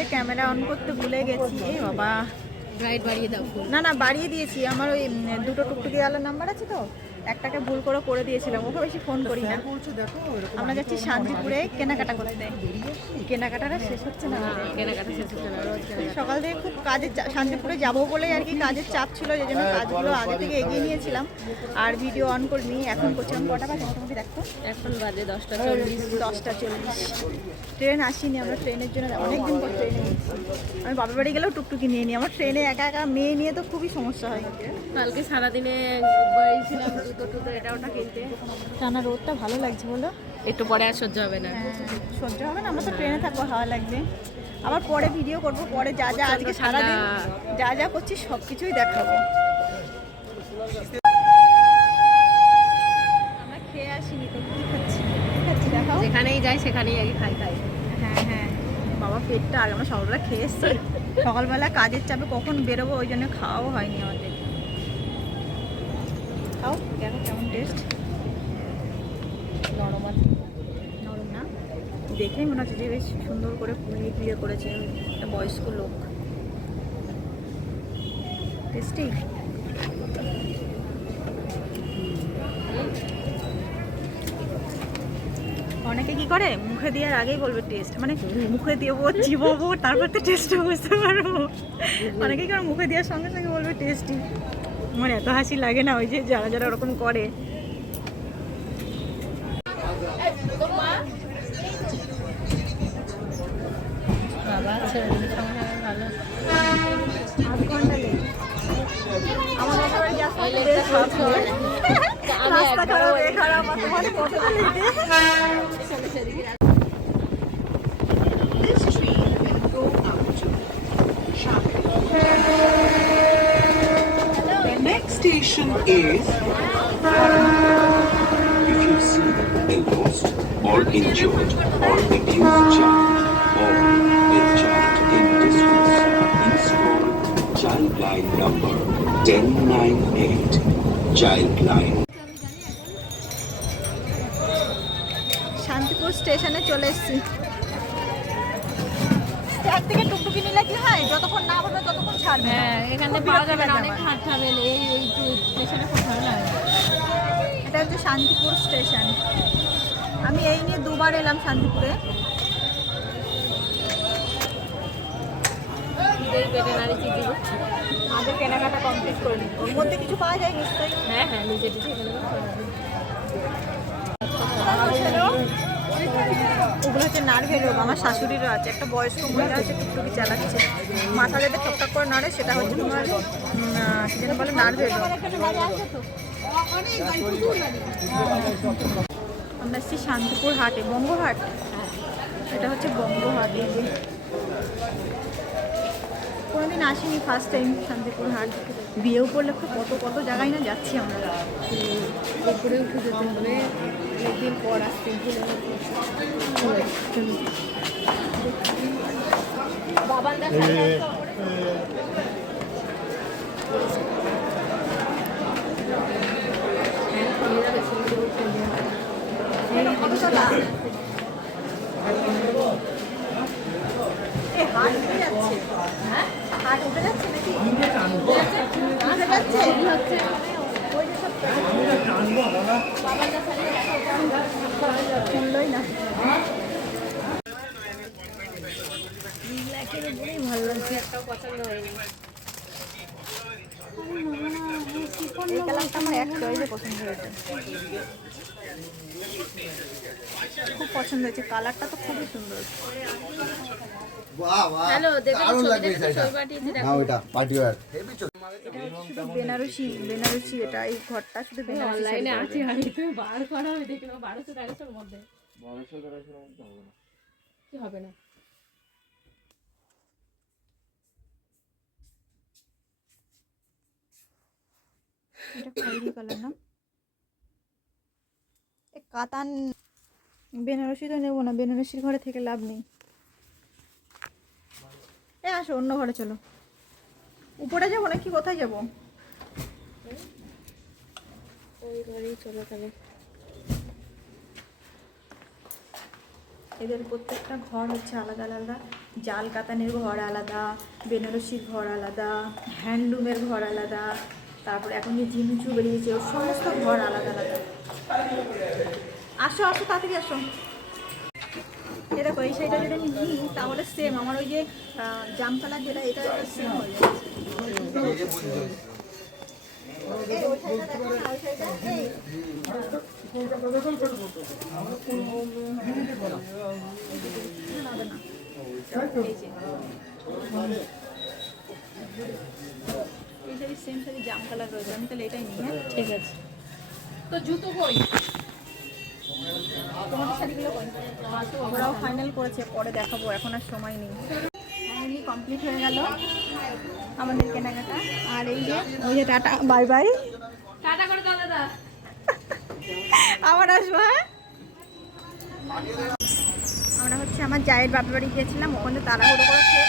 আজকে camera on করতে ভুলে গেছি। এ বাবা, ব্রাইট বাড়িয়ে দাও। না বাড়িয়ে দিয়েছি। আমার ওই দুটো টুকটুকি আলার নাম্বার আছে তো, একটাকে ভুল করে দিয়েছিলাম। ওকে বেশি ফোন করি না। আমরা যাচ্ছি শান্তিপুরে কেনাকাটা করতে। কেনাকাটাটা শেষ হচ্ছে না, কেনাকাটা শেষ হচ্ছে না, রোজ সকাল থেকে খুব কাজের শান্তিপুরে যাবো বলে আর কি কাজের চাপ ছিল, যে জন্য কাজগুলো আগে থেকে এগিয়ে নিয়েছিলাম আর ভিডিও অন করিনি। এখন করছিলাম। কটা বাজে মোটামুটি দেখো? এখন বাজে 10:40। 10:40। ট্রেন আসিনি, আমরা ট্রেনের জন্য অনেকদিন পর ট্রেনে গেছি। আমি বাবার বাড়ি গেলেও টুকটুকি নিয়ে নিই। আমার ট্রেনে একা একা মেয়ে নিয়ে তো খুবই সমস্যা হয়। কালকে সারাদিনে বেরিয়েছিলাম জুতো এটা ওটা কিনতে। টানা রোদটা ভালো লাগছে বলো? একটু পরে আর সহ্য হবে না। সহ্য হবে না, আমরা তো ট্রেনে থাকবো, হাওয়া লাগবে। আবার পরে ভিডিও করবো, পরে যা যা আজকে সারাদিন যা করছি সব কিছুই দেখাবো। আমরা খেয়ে আসিনি তো, কি খাচ্ছি দেখাও। যেখানেই যাই সেখানেই আগে খাই। হ্যাঁ বাবা, পেটটা আগে আমরা সকালবেলা খেয়ে এসছি। সকালবেলা কাজের চাপে কখন বেরোবো, ওই জন্য খাওয়াও হয়নি আমাদের। খাও, দেখো কেমন টেস্ট। নরম না, দেখেই মনে হচ্ছে যে বেশ সুন্দর করে পুড়িয়ে করেছে একটা বয়স্ক লোক। টেস্টি। অনেকে কি করে মুখে দেওয়ার আগেই বলবে টেস্ট, মানে মুখে দেবো চিবাবো তারপর তো টেস্টটা বুঝতে পারবো। অনেকে কি করে মুখে দেওয়ার সঙ্গে সঙ্গে বলবে টেস্টি। আমার এত হাসি লাগে না ওই যে যারা ওরকম করে। বাবা ছেলেদের সঙ্গে ভালো। আধ ঘন্টা লেট। আমার বাবার বাড়ি যাওয়ার সময় রাস্তা খারাপ, এ খারাপ, মানে কত লেটে। The next station is. If you see a lost or injured or abused child or a child in distress, please call Childline number 1098. Childline. Shantipur স্টেশনে চলে এসেছি। স্ট্যান্ড থেকে টুকটুকি নিলে কি হয়, যতক্ষণ না হবে ততক্ষণ ছাড়বে। হ্যাঁ, এখানে পাওয়া যাবে না, অনেক হাঁটতে হবে। এই স্টেশনে খুব ভালো লাগে। এটা হচ্ছে শান্তিপুর স্টেশন। আমি এই নিয়ে দুবার এলাম শান্তিপুরে। ভেটেরিনারি চিঠি আগে কেনাকাটা কমপ্লিট করে নিই। ওর মধ্যে কিছু পাওয়া যায় নিশ্চয়ই। হ্যাঁ নিজে দিচ্ছি। ওগুলো হচ্ছে নারকেল রোগ। আমার শাশুড়িরও আছে, একটা বয়স্ক মহিলা আছে টুকটুকি চালাচ্ছে। মাথা যাতে টকটক করে নাড়ে, সেটা হচ্ছে তোমার কি যেন বলে, নারকেল রোগ। আমরা এসেছি শান্তিপুর হাটে, বঙ্গহাট। এটা হচ্ছে বঙ্গহাট। এই যে কোনোদিন আসিনি, ফার্স্ট টাইম শান্তিপুর হাট। বিয়ে উপলক্ষে কত জায়গায় না যাচ্ছি আমরা। উপরে উঠে যেতে হবে, অনেকদিন পর আসতে হাট উঠে যাচ্ছে, হাট উঠে যাচ্ছে নাকি উঠে যাচ্ছে? শুনলই না। ভালো লাগছে, একটাও পছন্দ হয়নি। এই কালারটা আমার এক চয়েসে পছন্দ হয়েছে, খুব পছন্দ হয়েছে। কালারটা তো খুবই সুন্দর। হ্যালো, দেখো ছবি দেখতে ছবি পাঠিয়েছি, দেখো। ওটা পার্টি ওয়্যার। এটা শুধু বেনারসি। এটা এই ঘরটা শুধু বেনারসি। অনলাইনে আছে, আমি তুমি বার করা হবে দেখো 1200-1300 মধ্যে। 1200-1300 মধ্যে হবে না। কি হবে না? এটা খয়েরি কালার না? কাতান বেনারসি তো নেবো না, বেনারসির ঘরে থেকে লাভ নেই। আসো অন্য ঘরে চলো। উপরে যাবো নাকি কোথায় যাবো? ওই ঘরেই চলো তাহলে। এদের প্রত্যেকটা ঘর হচ্ছে আলাদা আলাদা। জাল কাতানের ঘর আলাদা, বেনারসির ঘর আলাদা, হ্যান্ডলুমের ঘর আলাদা, তারপরে এখন যে জিমিচু বেরিয়েছে ওর সমস্ত ঘর আলাদা আলাদা। আসো আসো তাড়াতাড়ি আসো। এরকম এই শাড়িটা যেটা আমি নিই তাহলে সেম আমার ওই যে জাম কালার যেটা এটা সেম হয়ে যাচ্ছে। এই ওই শাড়িটা দেখো না, ওই শাড়িটা এই এই শাড়ি সেম শাড়ি জাম কালার রয়েছে, আমি তাহলে এটাই নিই। হ্যাঁ ঠিক আছে। তো জুতো কই? তোমাদের শাড়িগুলো কই? ওরাও ফাইনাল করেছে, পরে দেখাবো, এখন আর সময় নেই। ফাইনালি কমপ্লিট হয়ে গেল আমাদের কেনাকাটা। আর এই যে ওই যে টাটা বাই বাই, টাটা করে দাও দাদা। আবার আসবো। হ্যাঁ আমরা হচ্ছে আমার জায়ের বাপের বাড়ি গিয়েছিলাম, ওখানে তাড়াহুড়ো করে খেয়ে